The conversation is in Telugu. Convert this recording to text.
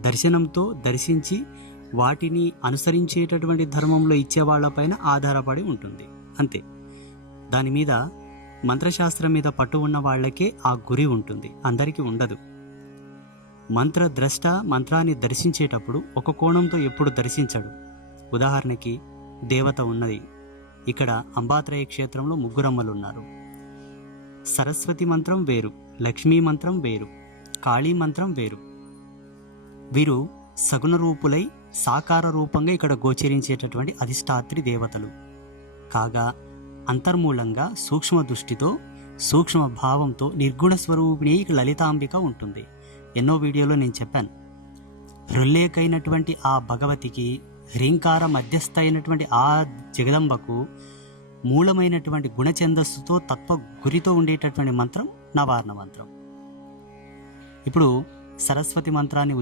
దర్శనంతో దర్శించి వాటిని అనుసరించేటటువంటి ధర్మంలో ఇచ్చే వాళ్ళపైన ఆధారపడి ఉంటుంది, అంతే. దాని మీద మంత్రశాస్త్రం మీద పట్టు ఉన్న వాళ్ళకే ఆ గురి ఉంటుంది, అందరికీ ఉండదు. మంత్రద్రష్ట మంత్రాన్ని దర్శించేటప్పుడు ఒక కోణంతో ఎప్పుడు దర్శించడు. ఉదాహరణకి దేవత ఉన్నది, ఇక్కడ అంబాత్రయ క్షేత్రంలో ముగ్గురమ్మలు ఉన్నారు. సరస్వతి మంత్రం వేరు, లక్ష్మీ మంత్రం వేరు, కాళీ మంత్రం వేరు. వీరు సగుణ రూపులై సాకార రూపంగా ఇక్కడ గోచరించేటటువంటి అధిష్టాత్రి దేవతలు కాగా, అంతర్మూలంగా సూక్ష్మ దృష్టితో సూక్ష్మ భావంతో నిర్గుణ స్వరూపిణి లలితాంబిక ఉంటుంది. ఎన్నో వీడియోలో నేను చెప్పాను. హృల్లేకైనటువంటి ఆ భగవతికి, హ్రీంకార మధ్యస్థ అయినటువంటి ఆ జగదంబకు మూలమైనటువంటి గుణఛందస్సుతో తత్వ గురితో ఉండేటటువంటి మంత్రం నవార్ణ మంత్రం. ఇప్పుడు సరస్వతి మంత్రాన్ని